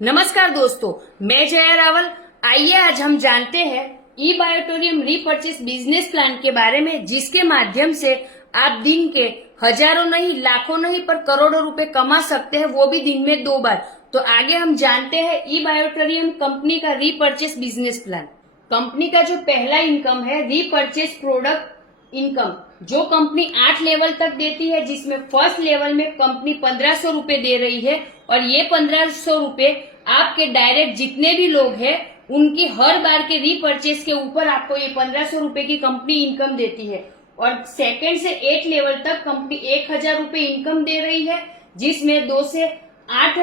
नमस्कार दोस्तों, मैं जया रावल। आइए आज हम जानते हैं ई बायोटोरियम रीपर्चेस बिजनेस प्लान के बारे में, जिसके माध्यम से आप दिन के हजारों नहीं, लाखों नहीं पर करोड़ों रुपए कमा सकते हैं, वो भी दिन में 2 बार। तो आगे हम जानते हैं ई बायोटोरियम कंपनी का रीपर्चेस बिजनेस प्लान। कंपनी का जो पहला इनकम है रीपर्चेस प्रोडक्ट इनकम, जो कंपनी 8 लेवल तक देती है, जिसमें फर्स्ट लेवल में कंपनी 1500 रुपए दे रही है और ये 1500 रुपए आपके डायरेक्ट जितने भी लोग हैं उनकी हर बार के रीपर्चेस के ऊपर आपको ये 1500 रुपए की कंपनी इनकम देती है। और सेकंड से 8 लेवल तक कंपनी 1000 रुपए इनकम दे रही है, जिसमें 2 से 8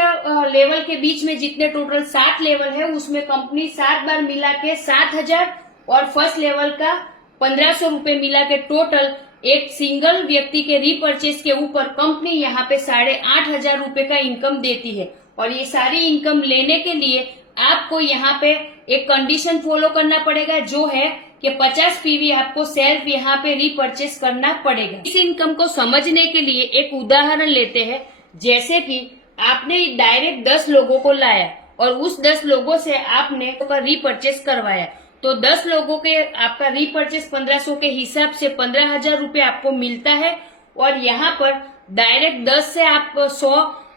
लेवल के बीच में जितने टोटल 7 लेवल है उसमें कंपनी 7 बार मिला के 7000 और फर्स्ट लेवल का 1500 रुपए मिला के टोटल एक सिंगल व्यक्ति के रीपर्चेस के ऊपर कंपनी यहाँ पे 8500 रुपए का इनकम देती है। और ये सारी इनकम लेने के लिए आपको यहाँ पे एक कंडीशन फॉलो करना पड़ेगा, जो है कि 50 पीवी आपको सेल्फ यहाँ पे रीपर्चेस करना पड़ेगा। इस इनकम को समझने के लिए एक उदाहरण लेते हैं। जैसे कि आपने डायरेक्ट 10 लोगों को लाया और उस 10 लोगों से आपने रीपर्चेस करवाया, तो 10 लोगों के आपका रीपर्चेस 1500 के हिसाब से 15000 रुपए आपको मिलता है। और यहाँ पर डायरेक्ट 10 से आप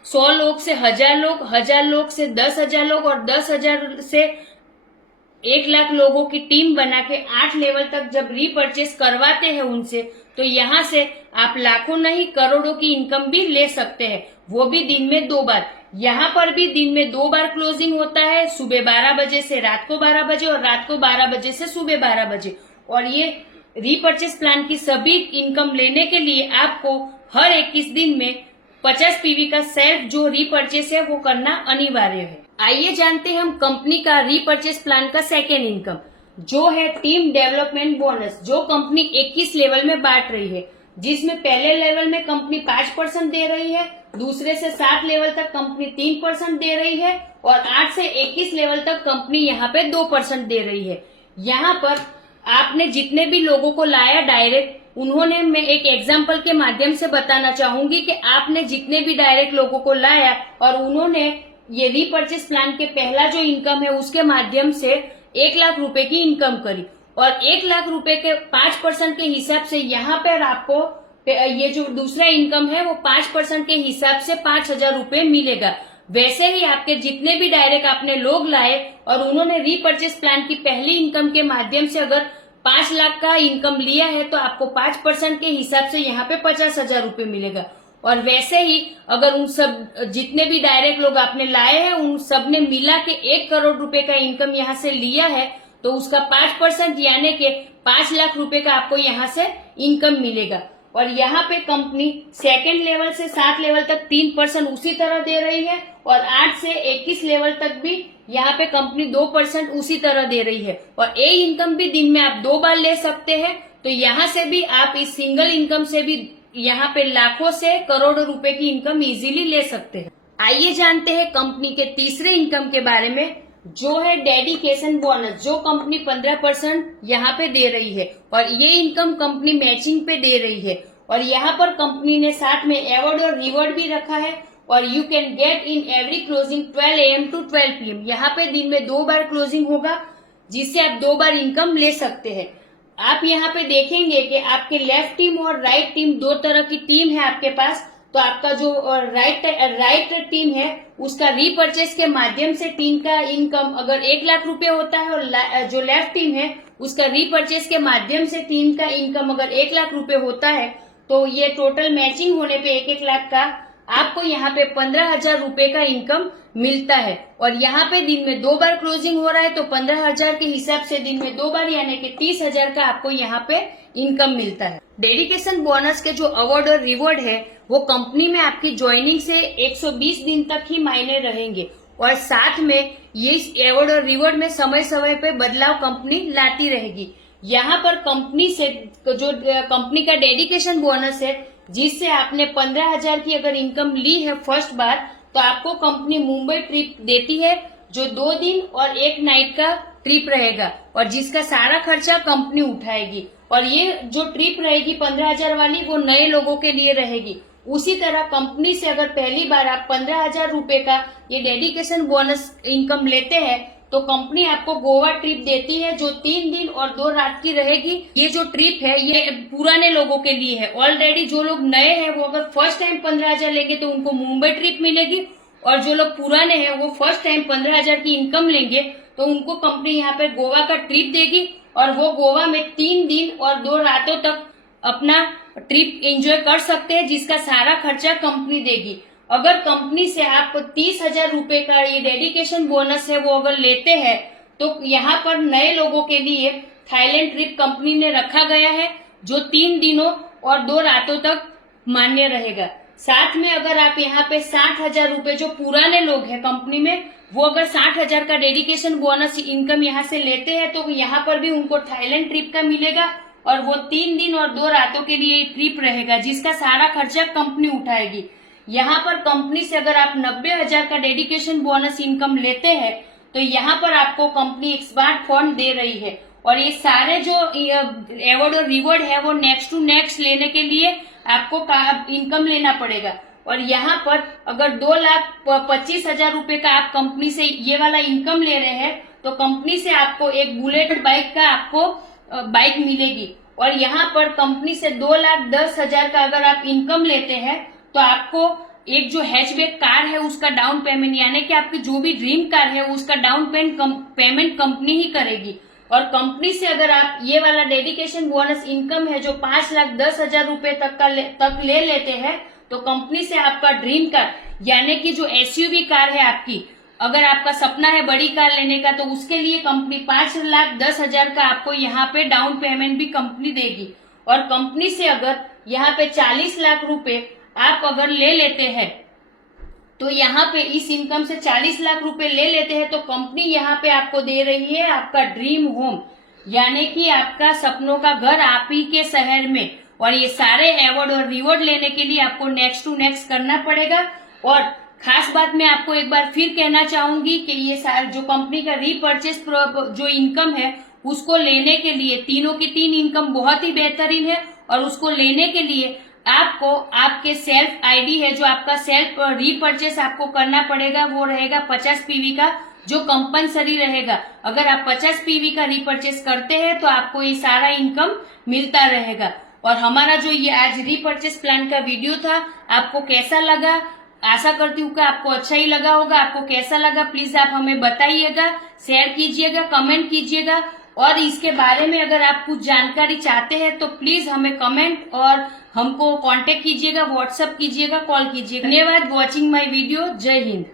100 लोग से 1000 लोग, 1000 लोग से 10,000 लोग और 10,000 से 1,00,000 लोगों की टीम बना के 8 लेवल तक जब रीपर्चेस करवाते हैं उनसे, तो यहाँ से आप लाखों नहीं करोड़ों की इनकम भी ले सकते हैं, वो भी दिन में 2 बार। यहाँ पर भी दिन में 2 बार क्लोजिंग होता है, सुबह 12 बजे से रात को 12 बजे और रात को 12 बजे से सुबह 12 बजे। और ये रीपर्चेस प्लान की सभी इनकम लेने के लिए आपको हर 21 दिन में 50 पीवी का सेल्फ जो रीपर्चेस है वो करना अनिवार्य है। आइए जानते हैं हम कंपनी का रीपर्चेस प्लान का सेकेंड इनकम, जो है टीम डेवलपमेंट बोनस, जो कंपनी 21 लेवल में बांट रही है, जिसमें पहले लेवल में कंपनी 5% दे रही है, दूसरे से 7 लेवल तक कंपनी 3% दे रही है और 8 से 21 लेवल तक कंपनी यहाँ पे 2% दे रही है। यहाँ पर आपने जितने भी लोगों को लाया डायरेक्ट, उन्होंने, मैं एक एग्जाम्पल के माध्यम से बताना चाहूंगी कि आपने जितने भी डायरेक्ट लोगों को लाया और उन्होंने ये रीपर्चेस प्लान के पहला जो इनकम है उसके माध्यम से 1,00,000 रुपए की इनकम करी और 1,00,000 रुपए के 5% के हिसाब से यहाँ पर आपको ये जो दूसरा इनकम है वो 5% के हिसाब से 5,000 रुपए मिलेगा। वैसे ही आपके जितने भी डायरेक्ट आपने लोग लाए और उन्होंने रीपर्चेस प्लान की पहली इनकम के माध्यम से अगर 5 लाख का इनकम लिया है, तो आपको 5% के हिसाब से यहाँ पे 50,000 रुपए मिलेगा। और वैसे ही अगर उन सब जितने भी डायरेक्ट लोग आपने लाए हैं उन सब ने मिला के 1 करोड़ रुपए का इनकम यहाँ से लिया है, तो उसका 5% यानी के 5 लाख रुपए का आपको यहाँ से इनकम मिलेगा। और यहाँ पे कंपनी सेकेंड लेवल से 7 लेवल तक 3% उसी तरह दे रही है और 8 से 21 लेवल तक भी यहाँ पे कंपनी 2% उसी तरह दे रही है। और ये इनकम भी दिन में आप 2 बार ले सकते हैं, तो यहाँ से भी आप इस सिंगल इनकम से भी यहाँ पे लाखों से करोड़ों रुपए की इनकम इजीली ले सकते हैं। आइए जानते हैं कंपनी के तीसरे इनकम के बारे में, जो है डेडिकेशन बोनस, जो कंपनी 15% यहाँ पे दे रही है और ये इनकम कंपनी मैचिंग पे दे रही है। और यहाँ पर कंपनी ने साथ में अवार्ड और रिवॉर्ड भी रखा है। और you can get in every closing 12 AM to 12 PM। यहाँ पे दिन में 2 बार क्लोजिंग होगा, जिससे आप 2 बार इनकम ले सकते हैं। आप यहाँ पे देखेंगे कि आपके लेफ्ट टीम और राइट टीम, 2 तरह की टीम है आपके पास। तो आपका जो राइट टीम है उसका रीपर्चेस के माध्यम से टीम का इनकम अगर 1,00,000 रुपए होता है और जो लेफ्ट टीम है उसका रीपर्चेस के माध्यम से टीम का इनकम अगर 1,00,000 रुपए होता है, तो ये टोटल मैचिंग होने पे 1-1 लाख का आपको यहाँ पे 15,000 रुपए का इनकम मिलता है। और यहाँ पे दिन में 2 बार क्लोजिंग हो रहा है, तो 15,000 के हिसाब से दिन में 2 बार यानी कि 30,000 का आपको यहाँ पे इनकम मिलता है। डेडिकेशन बोनस के जो अवार्ड और रिवॉर्ड है वो कंपनी में आपकी ज्वाइनिंग से 120 दिन तक ही मायने रहेंगे। और साथ में ये अवार्ड और रिवॉर्ड में समय समय पे बदलाव कंपनी लाती रहेगी। यहाँ पर कंपनी से जो कंपनी का डेडिकेशन बोनस है, जिससे आपने 15,000 की अगर इनकम ली है फर्स्ट बार, तो आपको कंपनी मुंबई ट्रिप देती है, जो 2 दिन और 1 नाइट का ट्रिप रहेगा और जिसका सारा खर्चा कंपनी उठाएगी। और ये जो ट्रिप रहेगी 15,000 वाली, वो नए लोगों के लिए रहेगी उसी तरह कंपनी से अगर पहली बार आप 15,000 रुपए का ये डेडिकेशन बोनस इनकम लेते हैं तो कंपनी आपको गोवा ट्रिप देती है जो 3 दिन और 2 रात की रहेगी। ये जो ट्रिप है ये पुराने लोगों के लिए है। ऑलरेडी जो लोग नए हैं वो अगर फर्स्ट टाइम 15,000 लेंगे तो उनको मुंबई ट्रिप मिलेगी, और जो लोग पुराने हैं वो फर्स्ट टाइम 15,000 की इनकम लेंगे तो उनको कंपनी यहाँ पे गोवा का ट्रिप देगी, और वो गोवा में 3 दिन और 2 रातों तक अपना ट्रिप एंजॉय कर सकते हैं, जिसका सारा खर्चा कंपनी देगी। अगर कंपनी से आप 30,000 रुपए का ये डेडिकेशन बोनस है वो अगर लेते हैं तो यहाँ पर नए लोगों के लिए थाईलैंड ट्रिप कंपनी ने रखा गया है जो 3 दिनों और 2 रातों तक मान्य रहेगा। साथ में अगर आप यहाँ पे 60,000 रुपए जो पुराने लोग हैं कंपनी में वो अगर 60,000 का डेडिकेशन बोनस इनकम यहाँ से लेते हैं तो यहाँ पर भी उनको थाईलैंड ट्रिप का मिलेगा, और वो 3 दिन और 2 रातों के लिए ट्रिप रहेगा जिसका सारा खर्चा कंपनी उठाएगी। यहाँ पर कंपनी से अगर आप 90,000 का डेडिकेशन बोनस इनकम लेते हैं तो यहाँ पर आपको कंपनी एक स्मार्टफोन दे रही है, और ये सारे जो अवार्ड और रिवॉर्ड है वो नेक्स्ट टू नेक्स्ट लेने के लिए आपको इनकम लेना पड़ेगा। और यहाँ पर अगर 2,25,000 रुपए का आप कंपनी से ये वाला इनकम ले रहे हैं तो कंपनी से आपको एक बुलेट बाइक का आपको बाइक मिलेगी, और यहाँ पर कंपनी से 2,10,000 का अगर आप इनकम लेते हैं तो आपको एक जो हैचबैक कार है उसका डाउन पेमेंट, यानी कि आपकी जो भी ड्रीम कार है उसका डाउन पेमेंट कंपनी ही करेगी। और कंपनी से अगर आप ये वाला डेडिकेशन बोनस इनकम है जो 5,10,000 रुपए तक ले लेते हैं तो कंपनी से आपका ड्रीम कार यानी कि जो एसयूवी कार है आपकी, अगर आपका सपना है बड़ी कार लेने का तो उसके लिए कंपनी 5,10,000 का आपको यहाँ पे डाउन पेमेंट भी कंपनी देगी। और कंपनी से अगर यहाँ पे 40 लाख रुपए आप अगर ले लेते हैं तो यहाँ पे इस इनकम से 40 लाख रुपए ले लेते हैं तो कंपनी यहाँ पे आपको दे रही है आपका ड्रीम होम, यानी कि आपका सपनों का घर आप ही के शहर में। और ये सारे अवार्ड और रिवॉर्ड लेने के लिए आपको नेक्स्ट टू नेक्स्ट करना पड़ेगा। और खास बात मैं आपको एक बार फिर कहना चाहूंगी कि ये सारे जो कंपनी का रीपर्चेस जो इनकम है उसको लेने के लिए तीनों की 3 इनकम बहुत ही बेहतरीन है, और उसको लेने के लिए आपको आपके सेल्फ आईडी है जो आपका सेल्फ रीपर्चेस आपको करना पड़ेगा, वो रहेगा 50 पीवी का जो कंपलसरी रहेगा। अगर आप 50 पीवी का रीपर्चेस करते हैं तो आपको ये सारा इनकम मिलता रहेगा। और हमारा जो ये आज रीपर्चेस प्लान का वीडियो था आपको कैसा लगा, आशा करती हूँ कि आपको अच्छा ही लगा होगा। आपको कैसा लगा प्लीज आप हमें बताइएगा, शेयर कीजिएगा, कमेंट कीजिएगा, और इसके बारे में अगर आप कुछ जानकारी चाहते हैं तो प्लीज हमें कमेंट और हमको कांटेक्ट कीजिएगा, व्हाट्सएप कीजिएगा, कॉल कीजिएगा। धन्यवाद वॉचिंग माय वीडियो। जय हिंद।